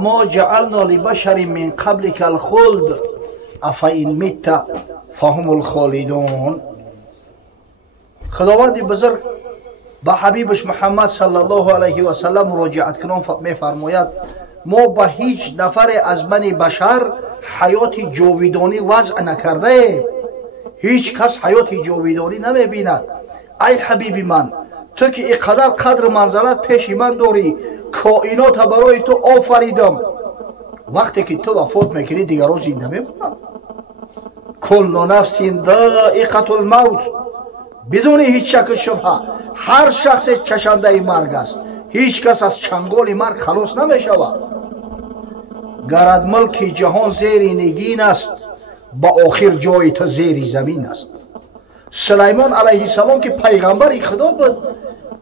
و ما جعلنا لبشر من قبلك الخلد افئن مت فهم الخالدون. خداوند بزرگ با حبیبش محمد صلی الله علیه و سلم مراجعت کنان میفرماید ما به هیچ نفر از من بشر حیات جاودانی وضع نکرده. هیچ کس حیات جاودانی نمیبیند. ای حبیب من، تو که اینقدر قدر منزلت پیش من داری، کائنات برای تو آفریدم، وقتی که تو وفات میکنی دیگران زنده میمونند. کل نفس ذائقة الموت، بدون هیچ شک و شبهه هر شخص چشنده مرگ است. هیچ کس از چنگال مرگ خلاص نمیشود. گرد ملک جهان زیر نگین است، با آخر جای تو زیر زمین است. سلیمان علیه السلام که پیغمبر خدا بود،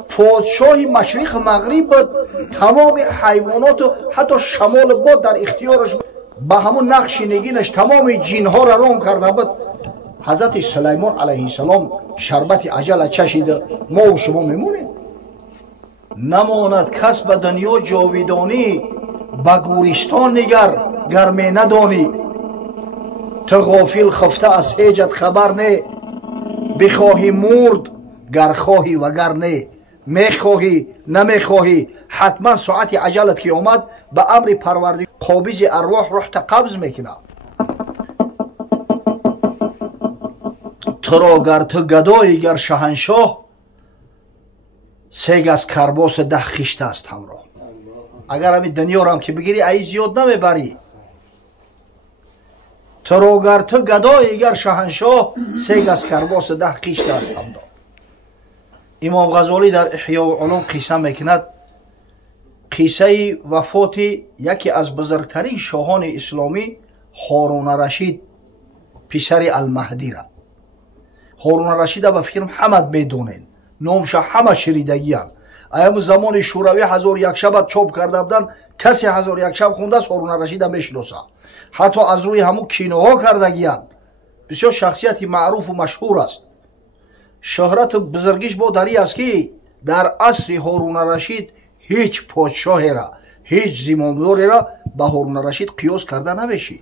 پادشاه مشرق مغرب بود، تمام حیوانات و حتی شمال باد در اختیارش بود، با همون نقش نگینش تمام جنها را رام کرده بود. حضرت سلیمان علیه السلام شربت اجل چشیده، ما و شما میمونیم. نماند کس به دنیا جاودانی، به گورستان نگر گرمی ندانی. تو غافل خفته از هیچت خبر نه، بخواهی مرد گر خواهی وگر نه. میخواهی نمیخواهی حتما ساعت عجلت که اومد به امر پروردگار قابض ارواح روح قبض میکنه. تو را گر تو گدایی گر شهنشاه، سه گز کرباس 10 خشت است همراه. اگر همین دنیا رو هم که بگیری ای زیاد نمیبری. تو را گر تو گدایی گر شهنشاه، سه گز کرباس 10 خشت است همراه. امام غزالی در احیاء العلوم قصه میکند، قصه وفات یکی از بزرگترین شاهان اسلامی هارون رشید پسر المهدی را. هارون رشید به فکر همه میدونین، نامش همه شنیدگیان. ایام زمان شوروی 1001 شب چاپ کرده بودن، کسی 1001 شب خونده است هارون رشید میشناسه. حتی از روی همون کینوها کردگیان. بسیار شخصیت معروف و مشهور است. شهرت بزرگیش با دری است که در عصر هارون رشید هیچ پادشاهی را، هیچ زمامداری را به هارون رشید قیاس کرده نمیشه.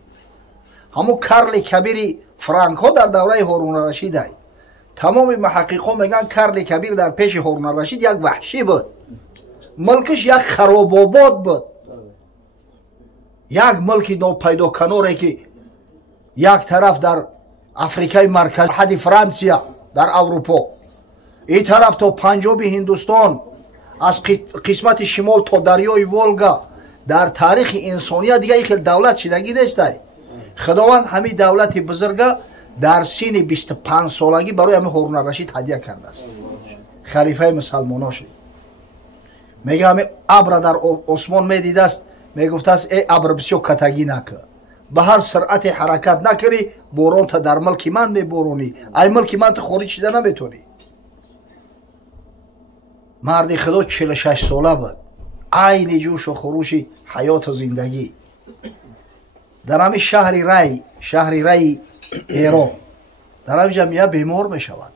همون کرل کبیر فرانک ها در دوره هارون رشید های. تمام محققا میگن کرل کبیر در پیش هارون رشید یک وحشی بود. ملکش یک خراب آباد بود، یک ملک ناپیدا کناره که یک طرف در افریقای مرکز حد فرانسیا در اروپا، این طرف تا پنجاب هندوستان، از قسمت شمال تا دریای والگا، در تاریخ انسانیت دیگه خیلی دولت شدگی نیست. خداوند همین دولت بزرگه در سن 25 سالگی برای همین هارون رشید هدیه کرده است. خلیفه مسلمان شد. میگه همین ابر در آسمان میدیده است، میگفته است ای ابر بسیار کتگی نکن، به هر سرعت حرکت نکری باران تا در ملک من میبارونی، ای ملک من تو خارج شده نمیتونی. مرد خدا 46 ساله بود، عین جوش و خروش حیات و زندگی. در همین شهر ری ایران در همین جمعیه بیمار می شود.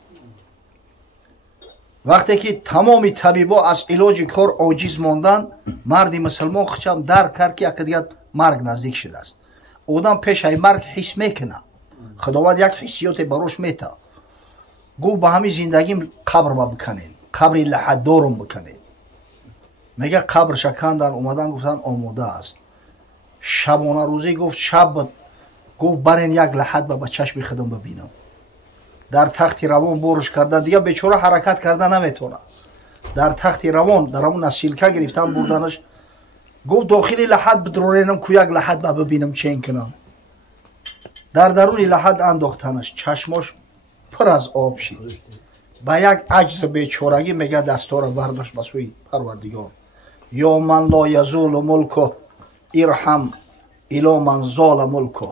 وقتی که تمام طبیبا از علاج کار عاجز ماندن، مرد مسلمان خودشم درک کرد که یک دیگه مرگ نزدیک شده است. آدم پیش ای مرگ حس میکنه، خداوند یک حسیات براش میته. گو به همین زندگیم قبر ما بکنین، قبری لحد دارم بکنین. میگه قبر شکندن اومدن گفتن آماده است. شبانه روزی گفت شب بود، گفت برین یک لحد با چشم خودم ببینم. در تخت روان برش کردن، دیگه بیچاره حرکت کردن نمیتونه. در تخت روان در همون نسیلکه گرفتن بردنش. گفت داخلی لحد بدرورینم کو یک لحد ما ببینم چه این کنم. در درون لحد انداختنش، چشماش پر از آب شد. با یک عجز بیچارگی میگه دستا را برداشت به سوی پروردگار. یا من لا یزول ملکه ارحم الی من زال ملکه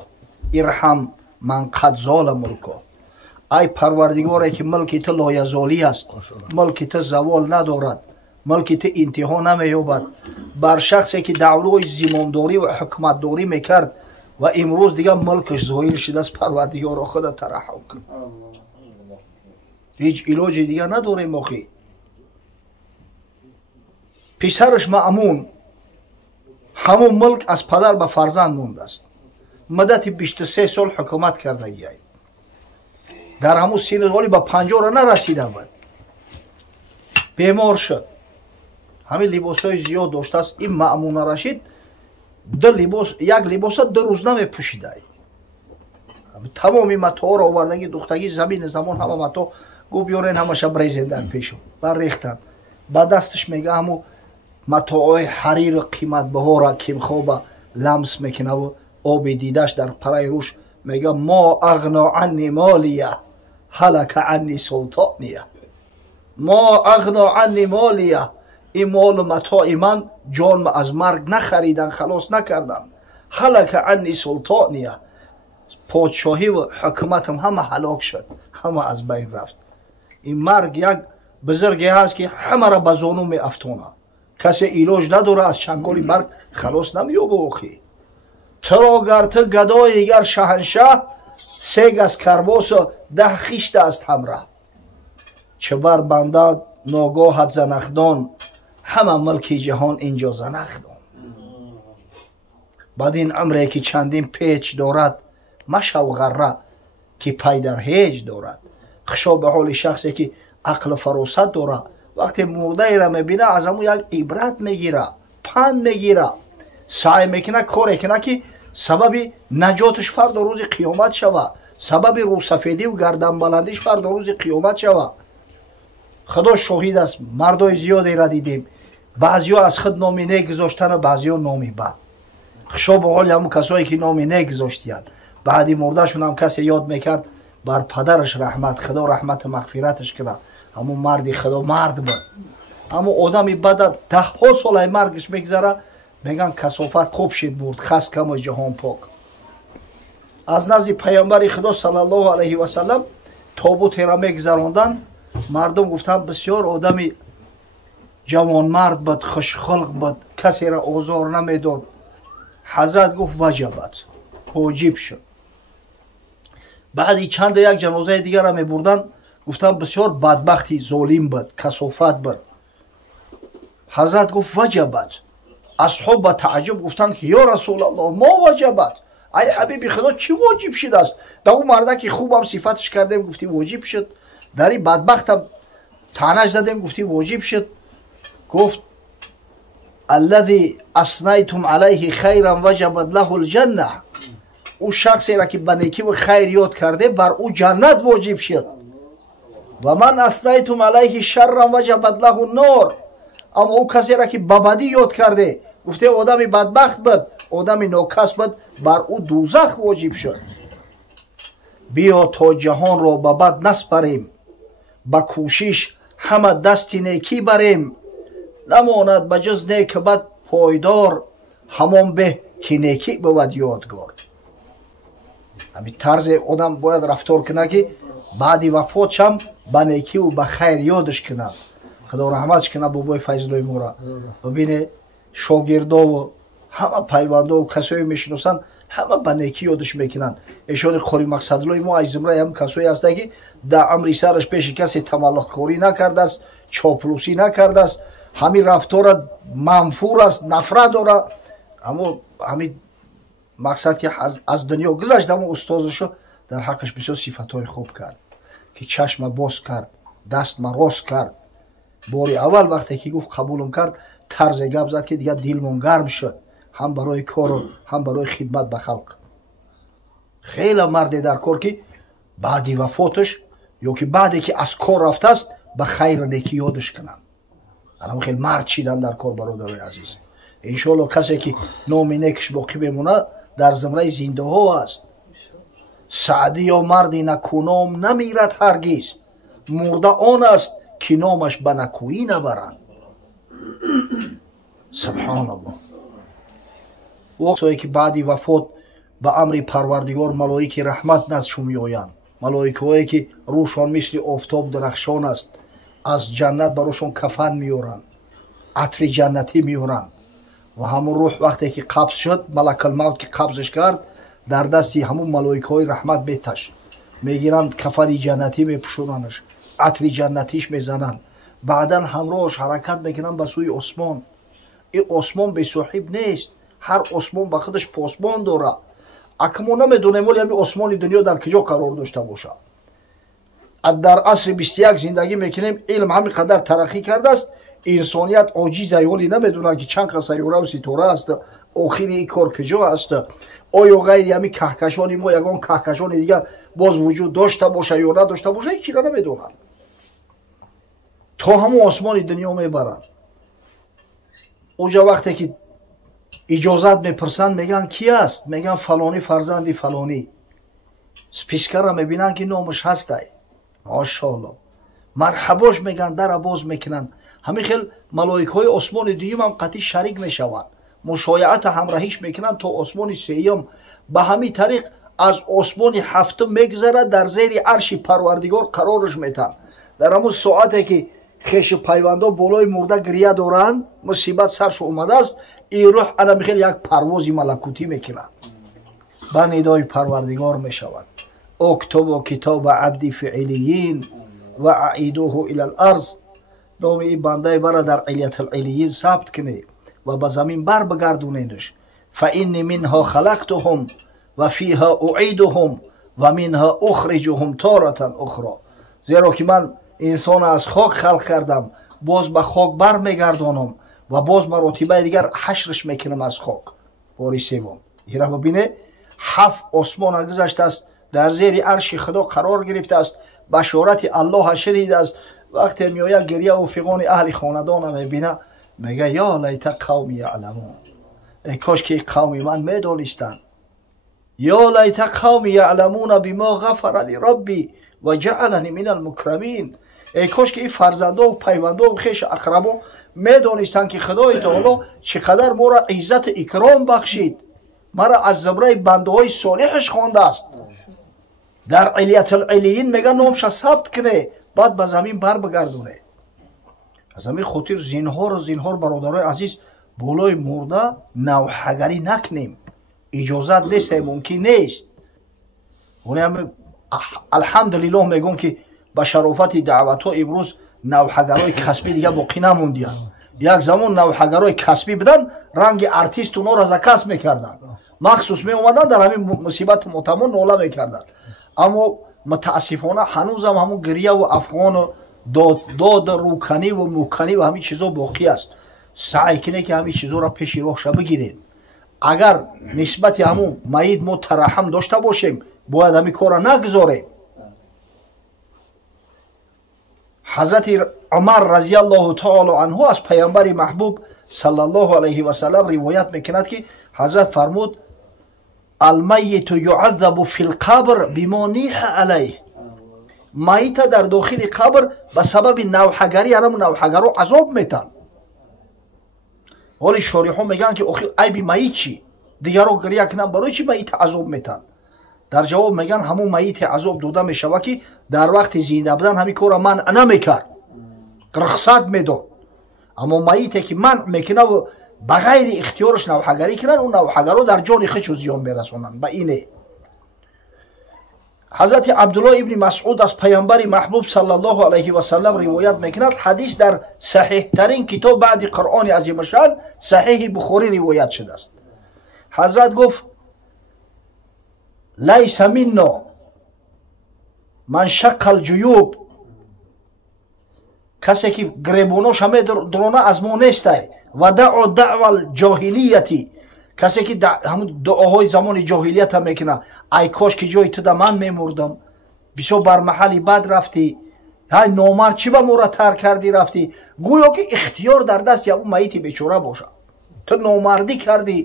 ارحم من قد زال ملکه. ای پروردگاری که ملک تو لایزالی است، ملک تو زوال ندارد، ملک تو انتها نمییابد. بر شخصی که دعوای زمامداری و حکمتداری میکرد و امروز دیگه ملکش زایل شده است، پروردگار خود ترحم کن. هیچ علاج دیگه نداریم. آخی پسرش مأمون ҳамун мулк аз падар ба фарзанд мондааст. муддати 23 сол ҳукумат кардагиай. дар ҳамун синни ҳоли ба 50 нарасида буд. бемор шуд. ҳамин либосҳои зиёд доштааст. ин Маъмуна Рашид як либоса 2 рӯз намепӯшидай. тамоми матоъро овардаги духтаги замини замон ҳама матоъ гӯ биёрен ҳамаша брезендан пешо баррехтан. ба дасташ мега ҳаму матоъои ҳариру қиматбаҳора кимхоба ламс мекунаву оби дидаш дар параи рӯш мега мо агно анни молия ҳалака анни султония. мо агно анни молия. ин молу матоъи ман ҷонма аз марг нахаридан, халос накардан. ҳалака анни султония. подшоҳиву ҳукуматам ҳама ҳалок шуд, ҳама аз байн рафт. ин марг як бузурге ҳаст ки ҳамаро ба зону меафтона. касе илоҷ надора, аз чанголи марг халос намеёбу. охӣ туро гар ту гадои гар шаҳаншаҳ, 3 газ карбосу 10 хишт аст ҳамраҳ. чубар банда ногоҳат занахдон, ҳама мулки ҷаҳон инҷо занахдон. баъд ин умре ки чандин печ дорад, машав ғарра ки пай дар ҳеҷ дорад. хушо ба ҳоли шахсе ки ақлу фаросат дорад. вақте мурдаеро мебина, аз ҳамун як ибрат мегира, панд мегира, саъй мекуна коре куна ки сабаби наҷоташ фардо рӯзи қиёмат шава, сабаби рӯсафедиву гарданбаландиш фардо рӯзи қиёмат шава. худо шоҳид аст. мардои зиёдеро дидем, баъзиҳо аз худ номи нек гузоштану баъзиҳо номи бад. хушо ба ҳоли ҳамун касое ки номи нек гузоштиянд, баъди мурдашон ҳам касе ёд мекард, бар падараш раҳмат, худо раҳмату мағфираташ куна. ҳамун марди худо мард буд. ҳамун одами бада 10 солаи маргаш мегзара, меган касофат хуб шид бурд, хас каму ҷаҳон пок. аз назди пайғамбари худо саллаллоҳу алайҳи васалам тобутеро мегзарондан, мардум гуфтанд бисёр одами ҷавонмард буд, хушхулқ буд, касеро озор намедод. ҳазрат гуфт ваҷабат, воҷиб шуд. баъди чанда як ҷанозаи дигарро мебурданд, гуфтанд бисёр бадбахти золим буд, касофат буд. ҳазрат гуфт ваҷабат. асҳоб ба тааҷҷуб гуфтанд ки ё расулаллоҳ, мо ваҷабат. ай ҳабиби худо, чӣ воҷиб шудааст? да ӯ мардаки хубам сифаташ кардем, гуфтӣ воҷиб шуд. дари бадбахтам таънаш задем, гуфтӣ воҷиб шуд. гуфт аллази аснайтум алайҳи хайран ваҷабат лаҳу лҷанна. ӯ шахсеро ки ба некиву хайр ёд карде, бар ӯ ҷаннат воҷиб шуд. ва ман аснайтум алайҳи шарран ваҷабат лаҳу нор. аммо ӯ касеро ки ба бадӣ ёд карде, гуфте одами бадбахт буд, одами нокас буд, бар ӯ дӯзах воҷиб шуд. биё то ҷаҳонро ба бад наспарем, ба кӯшиш ҳама дасти некӣ барем. намонад ба ҷуз неку бад пойдор, ҳамон беҳ ки некӣ бувад ёдгор. ҳамин тарзе одам бояд рафтор кунад ки баъди вафотшам ба некиву ба хайр ёдаш кунад. худо раҳматш кунад бобои файзлои мора. бибине шогирдову ҳама пайвандову касое мешиносанд, ҳама ба некӣ ёдаш мекунанд. эшони қори мақсадуллои мо аз зумраи ҳам касое ҳастанд ки дар амри сараш пеши касе тамаллуқкорӣ накардааст, чоплусӣ накардааст, ҳамин рафтора манфур аст, нафрат дора. аммо ҳамин мақсад ки аз дунё гузашт, аммо устозашо дар ҳаққаш бисёр сифатҳои хуб кард, ки чашма боз кард, дастма рост кард. бори аввал вақте ки гуфт қабулам кард, тарзе гап зад ки дигар дилмон гарм шуд, ҳам барои кору ҳам барои хидмат ба халқ. хеле марде дар кор ки баъди вафоташ ё ки баъде ки аз кор рафтааст, ба хайру некӣ ёдаш кунанд. анам хеле мард чидан дар кор, бародарои азиз. иншоалло касе ки номи некаш боқӣ бемонад, дар зумраи зиндаҳо аст. саъдӣ ё марди накуном намирад ҳаргиз, мурда он аст ки номаш ба накӯӣ набаранд. субҳаналлоҳ. вақте ки баъди вафот ба амри парвардигор малоики раҳмат наздшон меоянд, малоикаҳое ки рӯшон мисли офтоб дурахшон аст, аз ҷаннат барошон кафан меоранд, атри ҷаннатӣ меоранд. ва ҳамун рӯҳ вақте ки қабз шуд, малакулмавт ки қабзаш кард, дар дасти ҳамун малоикаҳои раҳмат меташ, мегиранд кафани ҷаннатӣ мепӯшонанаш, атри ҷаннатиш мезананд. баъдан ҳамроҳаш ҳаракат мекунанд ба сӯи осмон. ин осмон бесоҳиб нест, ҳар осмон ба худаш посбон дорад. Акмо намедонем вале ҳами осмони дунё дар куҷо қарор дошта бошад. дар асри 21 зиндагӣ мекунем. илм ҳамин қадар тараққӣ кардааст, инсоният оҷизай, вале намедонад ки чанд қа сайёраву ситора аст, охири ин кор куҷо аст. оё ғайри ҳамин каҳкашони мо ягон каҳкашони дигар боз вуҷуд дошта бошад ё надошта бошад, ҳеҷ чиро намедонад. то ҳамон осмони дунё мебаранд. оҷа вақте ки иҷозат мепурсанд, мегӯянд ки аст? мегӯянд фалонӣ фарзанди фалонӣ. спискара мебинанд ки номаш ҳастай. машоалло. марҳабош мегӯянд, дара боз мекунанд. ҳамин хел малоикаҳои осмони дуюм ҳам қатъӣ шарик мешаванд. мушояата ҳамраҳиш мекунанд то осмони сеюм. ба ҳамин тариқ аз осмони ҳафтум мегузарад, дар зери арши парвардигор қарораш метаҳанд. дар ҳамун соате ки хешу пайвандо болои мурда гирья доранд, мусибат сарш омадааст, ин рӯҳ ана михел як парвози малакутӣ мекунад, ба нидои парвардигор мешавад. октубу китоба абди фи илиин ва аидуҳу илал арз. номи ин бандаи бара дар илятул илиин сабт кунед ва ба замин бар бигардонедш. фа инни минҳо халақтуҳум ва фиҳа уидуҳум ва минҳа ухриҷуҳум торатан ухро. зеро ки ман инсон аз хок халқ кардам, боз ба хок бар мегардонам ва боз маротибаи дигар ҳашрш мекунам аз хок. бори севум ира бибине, 7 осмон гузаштааст, дар зери арши худо қарор гирифтааст, башорати аллоҳа шунидааст. вақте меояд гирьяву фиғони аҳли хонадона мебина, мега ё лайта қавми яъламун. кош ки қавми ман медонистанд. ё лайта қавми яъламуна бима ғафара ли робби ва ҷаъалани минал мукрамин. кош ки ин фарзандову пайвандову хеш ақрабо медонистанд ки худои таоло чӣ қадар моро иззату икром бахшид, мара аз зумраи бандаҳои солиҳаш хондааст. дар илятул илиин мега номша сабт куне, баъд ба замин бар бигардоне. аз ҳамин хотир зинҳор бародарои азиз, болои мурда навҳагарӣ накунем. иҷозат нест, мумкин нест. алҳамдулиллоҳ мегӯм ки ба шарофати даъватҳо имрӯз навҳагарои касбӣ дига боқӣ намондиянд. як замон навҳагарои касбӣ буданд, ранги артисту нора закас мекарданд, махсус меомаданд, дар ҳамин мусибату мотамон нола мекарданд. аммо мутаассифона ҳанӯзам ҳамун гирьяву афғону доду рӯканиву муканиву ҳамин чизо боқӣ аст. саъй кунед ки ҳамин чизоро пеши роҳша бигиред. агар нисбати ҳамун маид мо тараҳҳам дошта бошем, бояд ҳамин корро нагузорем. ҳазрати умар разияллоҳу таоло анҳу аз пайғамбари маҳбуб саллаллоҳу алайҳи васалам ривоят мекунад ки ҳазрат фармуд: алмайиту юъаззабу фил қабр бима ниҳа алайҳ. маита дар дохили қабр ба сабаби навҳагарӣ, ҳамун навҳагаро азоб метан. ҳоли шориҳо мегӯянд ки охир айби маит чӣ? дигаро гирья кунанд, барои чӣ маита азоб метан? дар ҷавоб мегӯянд ҳамун маите азоб дода мешавад ки дар вақти зинда будан ҳамин корро манъ намекард, рухсат медод. аммо маите ки манъ мекунад ба ғайри ихтиёраш навҳагарӣ кунанд, он навҳагаро дар ҷони худшо зиён мерасонанд. ба ине ҳазрати абдуллоҳ ибни масъуд аз пайғамбари маҳбуб саллаллоҳу алайҳи васалам ривоят мекунад. ҳадис дар саҳеҳтарин китоб баъди қуръони азимашан саҳеҳи бухорӣ ривоят шудааст. ҳазрат гуфт: лайса минно ман шаққал ҷуюб. касе ки гребоноша медурона аз мо нестай. ва даъу даъвал ҷоҳилияти. касе ки ҳамун дуоҳои замони ҷоҳилията мекуна: ай кош ки ҷои туда ман мемурдам, бисёр бар маҳали бад рафтӣ, ҳай номард чӣ ба моро тар кардӣ рафтӣ. гӯё ки ихтиёр дар дасти ҳамун маити бечора бошад. ту номардӣ кардӣ.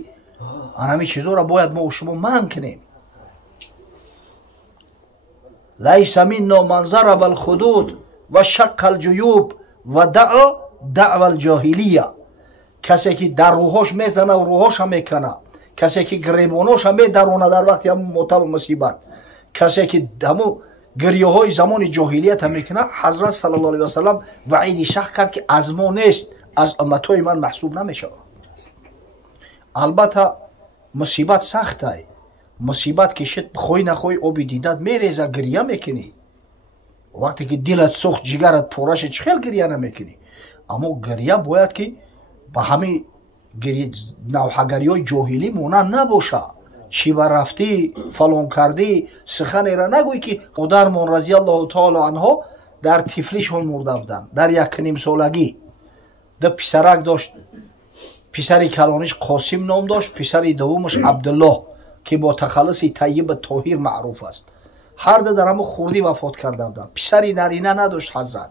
ҳамин чизоро бояд мо шумо манъ кунем. лайса минно ман зараба алхудуд ва шаққа алҷуюб ва даъа даъва алҷоҳилия. касе ки дар рӯҳош мезана ва рӯҳоша мекана, касе ки гиребоноша медарона дар вақти ҳамун мотабу мусибат, касе ки ҳамун гирьёҳои замони ҷоҳилията мекуна, ҳазрат саллаллоҳу алайҳи васалам ваъиди сахт кард ки аз мо нест, аз умматҳои ман маҳсуб намешавад. албатта мусибат сахтай. мусибат кишид, хоҳӣ нахоҳӣ оби дидат мереза, гирья мекунӣ. вақте ки дилат сӯхт, ҷигарат пора шуд, чӣ хел гирья намекунӣ? аммо гирья бояд ки ба ҳамин навҳагариҳои ҷоҳилӣ монанд набоша. чӣ ба рафтӣ фалон кардӣ суханеро нагӯй ки модармон разиаллоҳу таоло анҳо дар тифлишон мурда буданд. дар якнимсолагӣ ду писарак дошт. писари калониш қосим ном дошт, писари дуввумаш абдуллоҳ ки бо тахаллуси тайиби тоҳир маъруф аст. ҳар ду дар ҳамон хурдӣ вафот карда буданд. писари нарина надошт ҳазрат.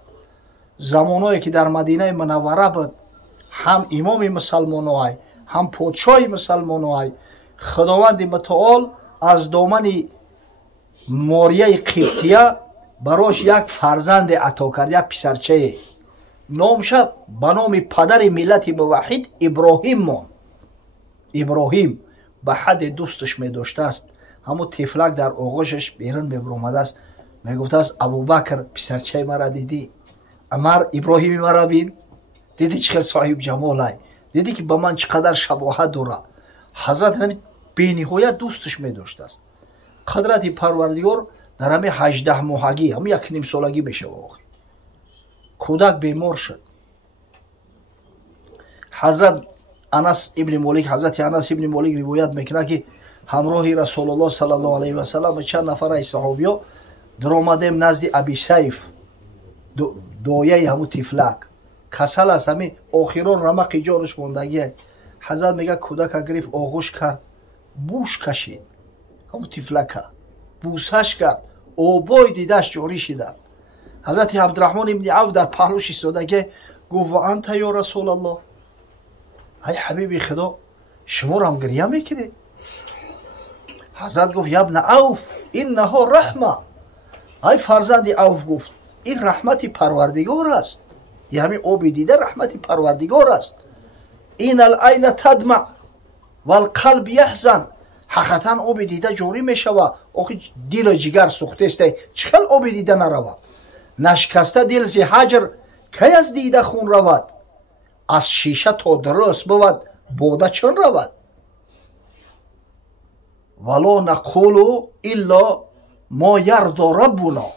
замоное ки дар мадинаи мунаввара буд, ҳам имоми мусалмоноай ҳам подшоҳи мусалмоноай, худованди мутаол аз домани морияи қибтия барош як фарзанде ато кард, як писарчае. номша ба номи падари миллати муваҳҳид иброҳим монд. иброҳим ба ҳадде дӯсташ медоштааст. ҳамун тифлак дар оғӯшаш берун мебиромадааст, мегуфтааст абубакр писарчаи мара дидӣ? амар иброҳими мара бин, дидӣ чӣ хел соҳиб ҷамолай, дидӣ ки ба ман чӣ қадар шабоҳат дора. ҳазрат ҳами бениҳоят дӯсташ медоштааст. қудрати парвардигор дар ҳами 18 моҳагӣ, ҳами якнимсолагӣ мешава охир кӯдак бемор шуд. ҳазрат анас ибни молик, ҳазрати анас ибни молик ривоят мекунад ки ҳамроҳи расулуллоҳ саллаллоҳу алайҳи васалам чанд нафараи саҳобиё дуромадем назди аби сайф, дояи ҳамун тифлак. касал аст, ҳами охирон рамақи ҷонаш мондагиай. ҳазрат мегӯяд кӯдака гирифт, оғӯш кард, бӯш кашид, ҳамун тифлака бӯсаш кард, обои дидааш ҷорӣ шиданд. ҳазрати абдураҳмон ибни авф дар паҳлӯш истодагиай гуфт: ва анта ё расулаллоҳ, ай ҳабиби худо, шуморо гирья мекунед? ҳазрат гуфт: ябна авф иннаҳо раҳма. ай фарзанди авф, гуфт, ин раҳмати парвардигор аст. яъни оби дида раҳмати парвардигор аст. инал айна тадма вал қалб яҳзан. ҳақиқатан оби дида ҷорӣ мешава. охи дилу ҷигар сӯхтесте, чӣ хел оби дида наравад? нашкаста дил зи ҳаҷр кай аз дида хун равад? аз шиша то дуруст бувад, бода чун равад? вало нақулу илло мо ярдо раббуно.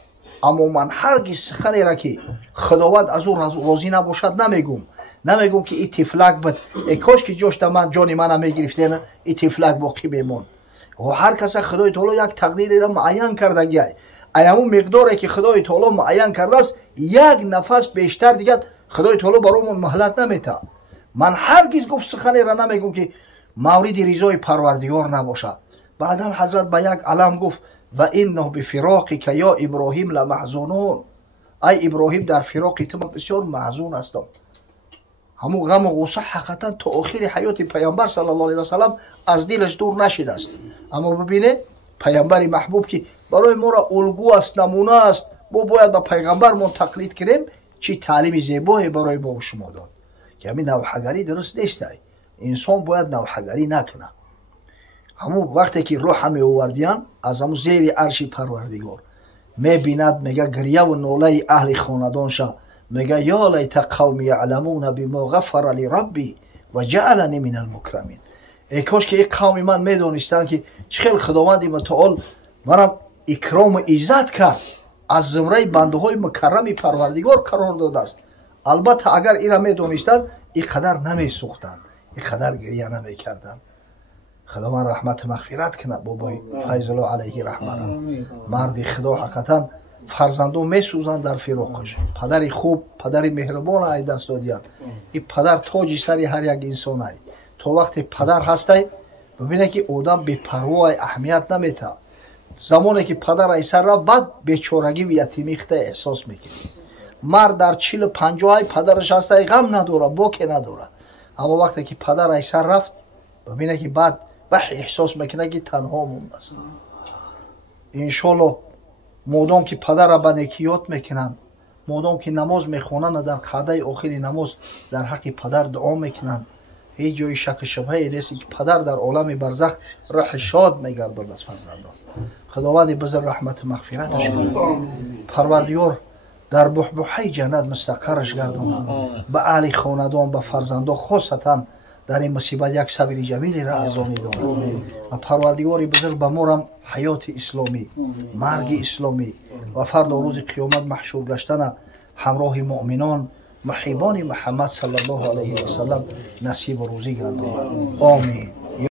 аммо ман ҳаргиз суханеро ки худованд аз ӯ розӣ набошад намегӯм. намегӯм ки ин тифлак буд, кошки ҷошта ман ҷони мана мегирифтена, ин тифлак боқӣ мемонд. ҳар каса худои таоло як тақдиреро муайян кардагиай. ҳамун миқдоре ки худои таоло муайян кардааст, як нафас бештар дигар худои таоло баромон муҳлат намета. ман ҳаргиз гуфт суханеро намегӯм ки мавриди ризои парвардигор набошад. баъдан ҳазрат ба як алам гуфт: ва иннаҳу бифироқика ё иброҳим ламаҳзунун. ай иброҳим, дар фироқи ту бисёр маҳзун ҳастам. ҳамун ғаму ғусса ҳақиқатан то охири ҳаёти паямбар саллаллоҳу алайҳи васалам аз дилаш дур нашидааст. аммо бибине паямбари маҳбуб ки барои моро улгӯ аст, намуна аст, мо бояд ба пайғамбармон тақлид кунем, чӣ таълими зебое барои мо шумо дод. ки ҳамин навҳагарӣ дуруст нестай. инсон бояд навҳагарӣ накунад. ҳамун вақте ки рӯҳа меовардиянд аз ҳамун зери арши парвардигор мебинад, мега гирьяву нолаи аҳли хонадонша, мега ё лайта қавми яъламуна бимо ғафара ли рабби ва ҷаъалани минал мукрамин. кошки ин қавми ман медонистанд ки чӣ хел худованди мутаол манам икрому иззат кард, аз зумраи бандуҳои мукаррами парвардигор қарор додааст. албатта агар ира медонистанд, ин қадар намесӯхтанд, ин қадар гирья намекарданд. худованд раҳмату мағфират кунад бобои файзулло алайҳи раҳмара. марди худо ҳақиқатан фарзандон месӯзанд дар фироқаш. падари хуб, падари меҳрубона ай даст додиянд. ин падар тоҷи сари ҳар як инсонай. то вақте падар ҳастай, бибине ки одам бепарвоай аҳамият намета. замоне ки падар ай сар рафт, баъд бечорагӣ ва ятимихта эҳсос мекунӣ. мард дар 40-50 падараш ҳастай, ғам надора, боке надора. аммо вақте ки падар ай сар рафт, бибине ки баъд баҳ эҳсос мекунад ки танҳо мондааст. иншоалло модом ки падара ба некиёт мекунанд, модом ки намоз мехонанд, дар қаъдаи охири намоз дар ҳаққи падар дуо мекунанд, ҳеҷ ҷои шаку шубҳае нест ки падар дар олами барзах рӯҳи шод мегардад аз фарзандон. худованди бузург раҳмату мағфираташ кунад. парвардигор дар буҳбуҳаи ҷаннат мустақарраш гардонад. ба аҳли хонадон, ба фарзандон хосатан дар ин мусибат як сабри ҷамилеро арзонӣ дорад. ва парвардигори бузург ба морам ҳаёти исломӣ, марги исломӣ ва фардо рӯзи қиёмат маҳшур гаштана ҳамроҳи муъминон, محبان محمد صلی الله علیه و سلم نصیب روزی گرداند. آمین.